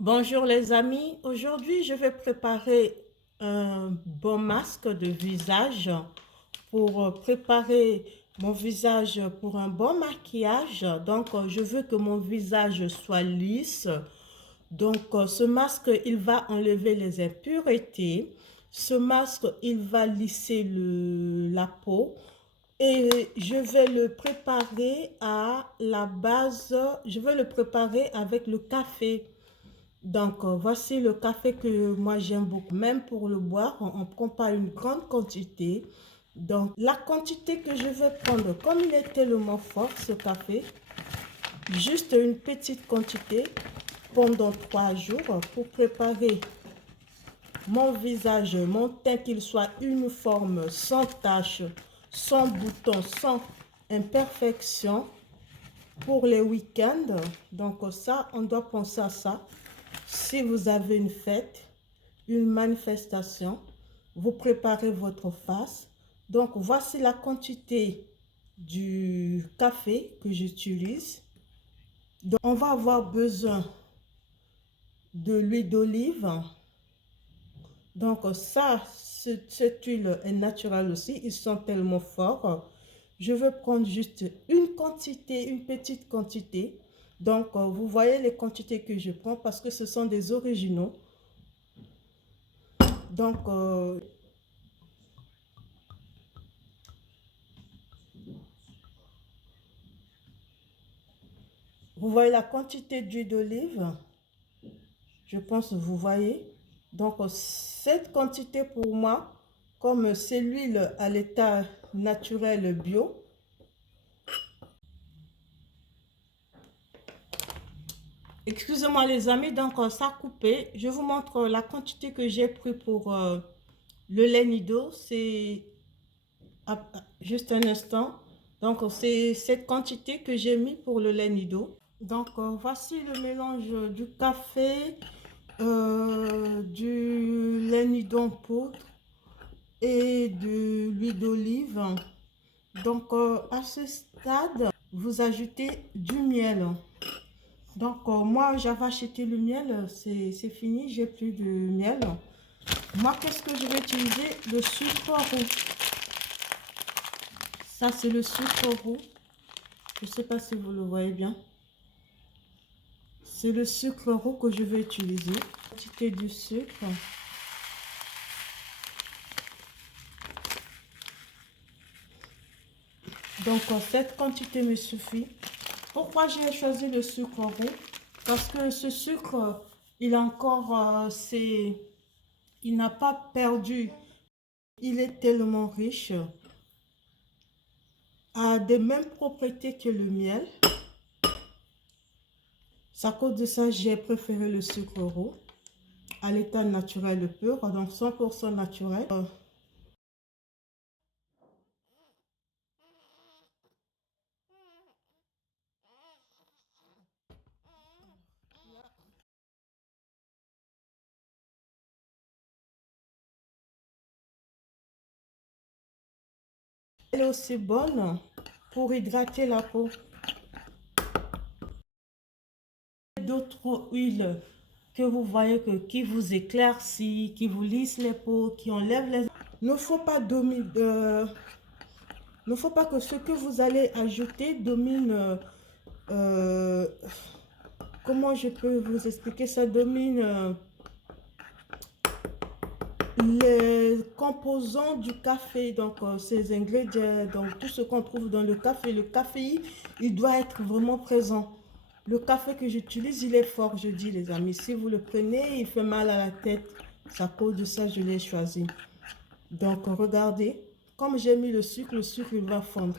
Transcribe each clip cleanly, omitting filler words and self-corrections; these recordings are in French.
Bonjour les amis, aujourd'hui je vais préparer un bon masque de visage pour préparer mon visage pour un bon maquillage. Donc je veux que mon visage soit lisse. Donc ce masque il va enlever les impuretés. Ce masque il va lisser la peau. Et je vais le préparer à la base, je vais le préparer avec le café. Donc, voici le café que moi j'aime beaucoup. Même pour le boire, on ne prend pas une grande quantité. Donc, la quantité que je vais prendre, comme il est tellement fort ce café, juste une petite quantité pendant 3 jours pour préparer mon visage, mon teint, qu'il soit uniforme, sans taches, sans boutons, sans imperfection pour les week-ends. Donc, ça, on doit penser à ça. Si vous avez une fête, une manifestation, vous préparez votre face. Donc, voici la quantité du café que j'utilise. Donc, on va avoir besoin de l'huile d'olive. Donc, ça, cette huile est naturelle aussi. Ils sont tellement forts. Je vais prendre juste une quantité, une petite quantité. Donc, vous voyez les quantités que je prends parce que ce sont des originaux. Donc, vous voyez la quantité d'huile d'olive. Je pense que vous voyez. Donc, cette quantité pour moi, comme c'est l'huile à l'état naturel bio, excusez-moi les amis, donc ça a coupé. Je vous montre la quantité que j'ai pris pour le lait Nido. C'est juste un instant. Donc, c'est cette quantité que j'ai mis pour le lait Nido. Donc, voici le mélange du café, du lait Nido en poudre et de l'huile d'olive. Donc, à ce stade, vous ajoutez du miel. Donc, moi, j'avais acheté le miel, c'est fini, j'ai plus de miel. Moi, qu'est-ce que je vais utiliser? Le sucre roux. Ça, c'est le sucre roux. Je ne sais pas si vous le voyez bien. C'est le sucre roux que je vais utiliser. Quantité du sucre. Donc, cette quantité me suffit. Pourquoi j'ai choisi le sucre roux? Parce que ce sucre, il est encore, il n'a pas perdu. Il est tellement riche, a des mêmes propriétés que le miel. C'est à cause de ça j'ai préféré le sucre roux à l'état naturel pur, donc 100% naturel. Elle est aussi bonne pour hydrater la peau. D'autres huiles que vous voyez qui vous éclaircit, qui vous lisse les peaux, qui enlève les... Ne faut pas dominer, ne faut pas que ce que vous allez ajouter domine, euh, comment je peux vous expliquer ça, domine les composants du café, donc ces ingrédients, donc tout ce qu'on trouve dans le café. Le caféine, il doit être vraiment présent. Le café que j'utilise, il est fort, je dis les amis. Si vous le prenez, il fait mal à la tête. C'est à cause de ça que je l'ai choisi. Donc regardez, comme j'ai mis le sucre il va fondre.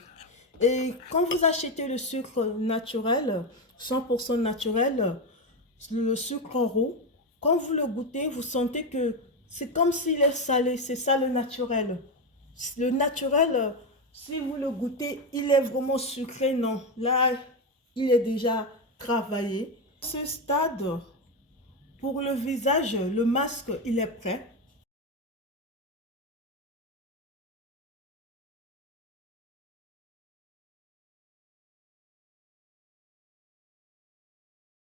Et quand vous achetez le sucre naturel, 100% naturel, le sucre roux, quand vous le goûtez, vous sentez que c'est comme s'il est salé. C'est ça le naturel. Le naturel, si vous le goûtez, il est vraiment sucré. Non, là, il est déjà travaillé. À ce stade, pour le visage, le masque, il est prêt.